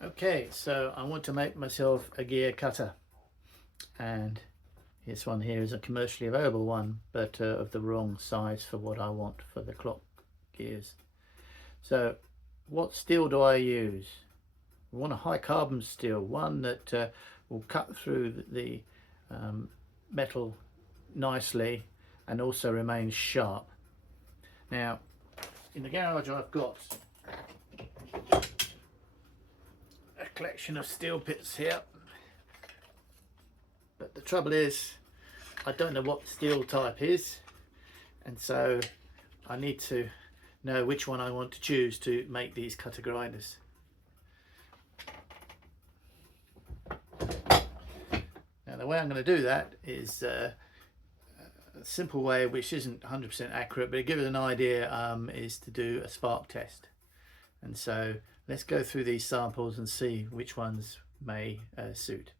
Okay, so I want to make myself a gear cutter, and this one here is a commercially available one, but of the wrong size for what I want for the clock gears. So what steel do I use? I want a high carbon steel, one that will cut through the metal nicely and also remains sharp. Now in the garage I've got a collection of steel bits here, but the trouble is I don't know what the steel type is, and so I need to know which one I want to choose to make these cutter grinders. Now the way I'm going to do that is a simple way, which isn't 100% accurate, but it gives an idea, is to do a spark test. And so let's go through these samples and see which ones may suit.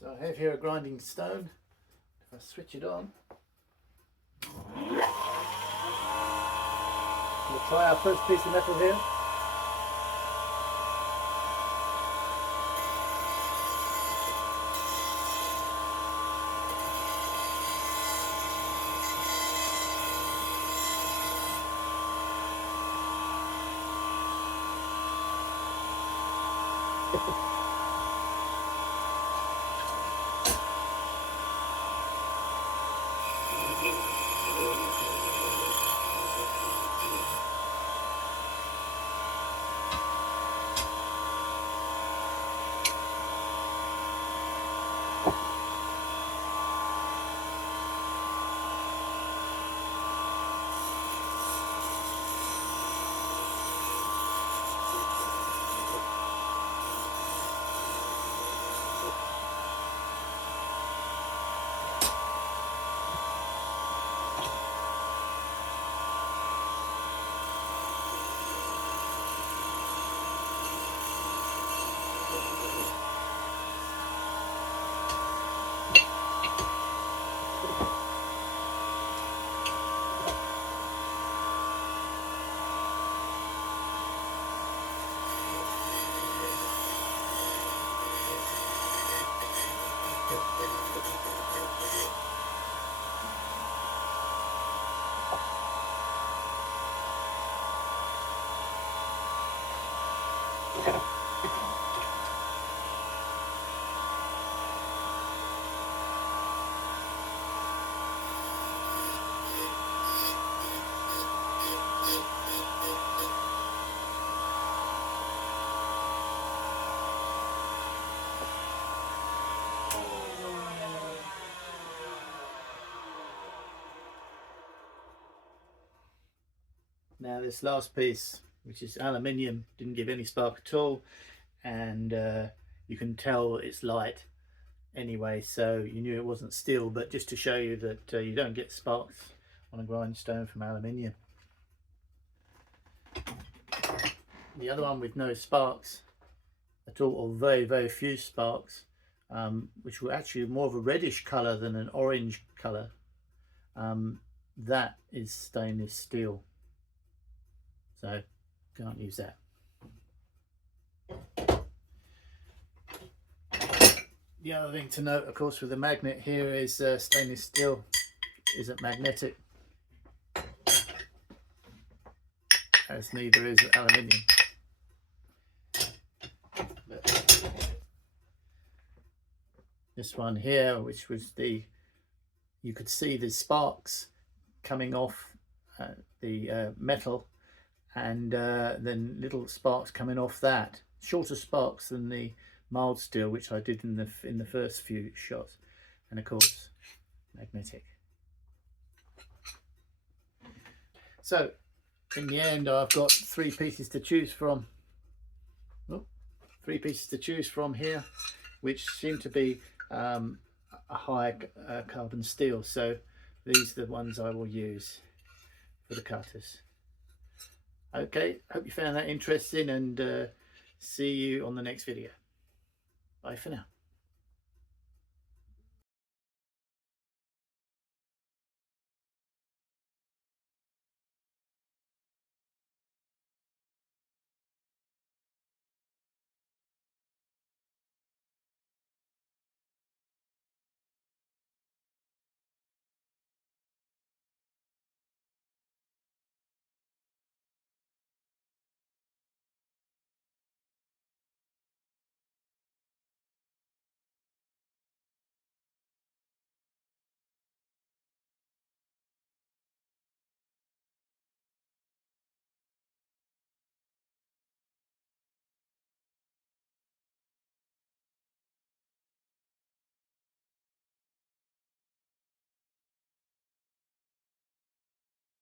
So I have here a grinding stone. If I switch it on, we'll try our first piece of metal here. Now this last piece, which is aluminium, didn't give any spark at all, and you can tell it's light anyway, so you knew it wasn't steel, but just to show you that you don't get sparks on a grindstone from aluminium. The other one with no sparks at all, or very, very few sparks, which were actually more of a reddish colour than an orange colour, that is stainless steel. So can't use that. The other thing to note, of course, with the magnet here is stainless steel isn't magnetic, as neither is aluminium. But this one here, which was you could see the sparks coming off the metal, and then little sparks coming off that, shorter sparks than the mild steel, which I did in the first few shots, and of course magnetic. So in the end I've got three pieces to choose from. Three pieces to choose from here, which seem to be a high carbon steel, so these are the ones I will use for the cutters. Okay, hope you found that interesting, and see you on the next video. Bye for now.